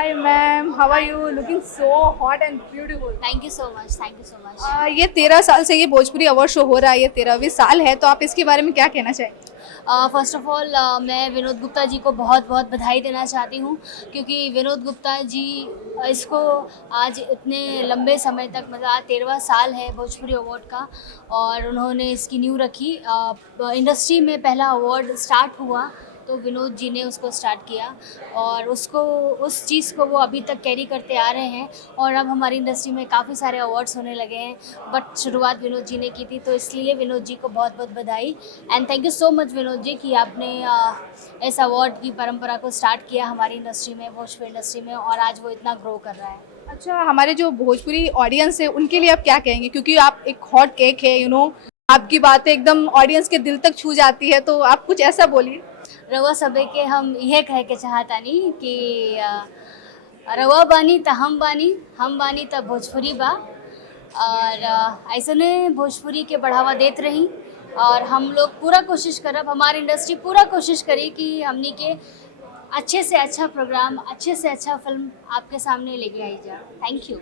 Hi ma'am, how are you? Looking so hot and beautiful. Thank you so much, thank you so much. ये 13 साल से ये Bhojpuri award show हो रहा है, ये 13वीं साल है, तो आप इसके बारे में क्या कहना चाहेंगे? फर्स्ट ऑफ ऑल मैं विनोद गुप्ता जी को बहुत बहुत बधाई देना चाहती हूँ, क्योंकि विनोद गुप्ता जी इसको आज इतने लंबे समय तक, मतलब आज 13वां साल है भोजपुरी अवार्ड का, और उन्होंने इसकी नींव रखी। इंडस्ट्री में पहला अवार्ड स्टार्ट हुआ तो विनोद जी ने उसको स्टार्ट किया, और उसको उस चीज़ को वो अभी तक कैरी करते आ रहे हैं, और अब हमारी इंडस्ट्री में काफ़ी सारे अवार्ड्स होने लगे हैं, बट शुरुआत विनोद जी ने की थी, तो इसलिए विनोद जी को बहुत बहुत बधाई। And thank you so much Vinod ji कि आपने इस अवार्ड की परंपरा को स्टार्ट किया हमारी इंडस्ट्री में, भोजपुरी इंडस्ट्री में, और आज वो इतना ग्रो कर रहा है। अच्छा, हमारे जो भोजपुरी ऑडियंस है उनके लिए आप क्या कहेंगे? क्योंकि आप एक हॉट केक है, आपकी बातें एकदम ऑडियंस के दिल तक छू जाती है, तो आप कुछ ऐसा बोलिए। रउआ सबे के हम यह कह के चाहतानी कि रउआ बानी त हम बानी त भोजपुरी बा, और ऐसने भोजपुरी के बढ़ावा देत रही, और हम लोग पूरा कोशिश करब, हमारी इंडस्ट्री पूरा कोशिश करी कि हमनी के अच्छे से अच्छा प्रोग्राम, अच्छे से अच्छा फिल्म आपके सामने लेके आई जा। Thank you.